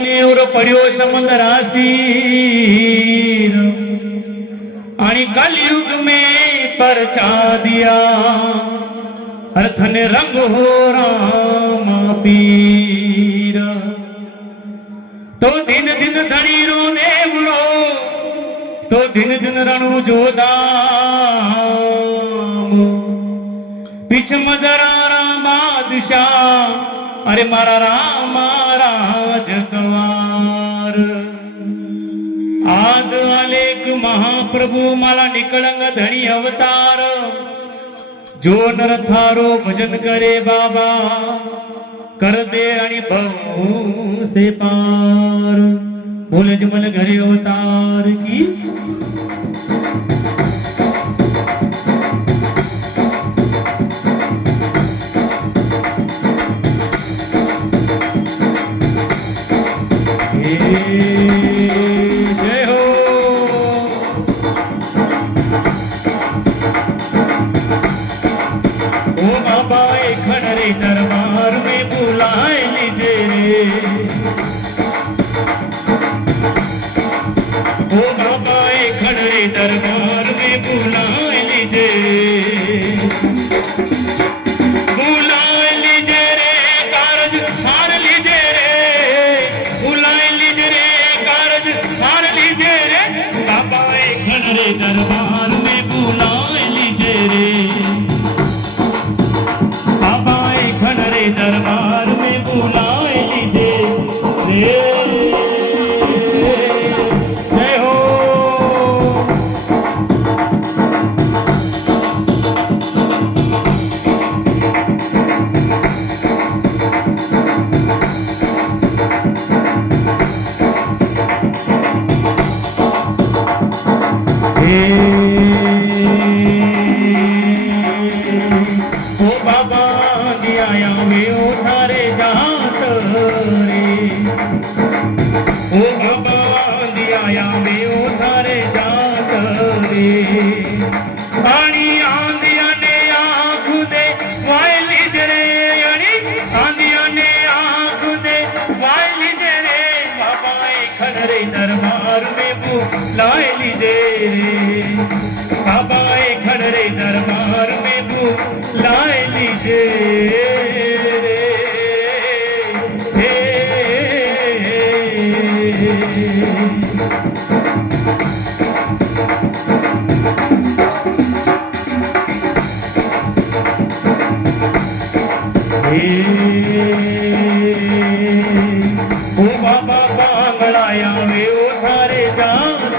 एवढं पड्यो समंदर आसीर आणि कलयुग में परचा दिया अर्थ ने रंग हो राम पीर तो दिन दिन धनी रो देवड़ो तो दिन दिन रणु जोदाम पीछ मदरा राम बादशाह अरे मारा राम राजकवार आद आलेख महाप्रभु माला निकलंग धनी अवतार जो नर थारो भजन करे बाबा कर दे आणि बहु से पार बोले जमल घरे अवतार की जय हो ओ बाबा खड़े दरबार में बुलाए लीजे ओ बाबा खड़े दरबार में बुलाए लीजे बुलाए लीजे रे कारज हार लीजे रे बुलाए लीजे रे कारज हार लीजे रे बाबा खड़े दरबार में बुलाए लीजे रे दरबार में बुलाए लीजे रे जय हो ओ बाबा आया में उठारे जात रे ओ बाबा आया में उठारे जात रे आणि आंधिया ने आँख दे वायली रे आणि आंधिया ने आँख दे वायली रे बाबा खड़े दरबार में बुलाए लीजे रे बाबा खड़े दरबार में बुलाए लीजे ओ बाबा बांगड़ाया में उठारे जात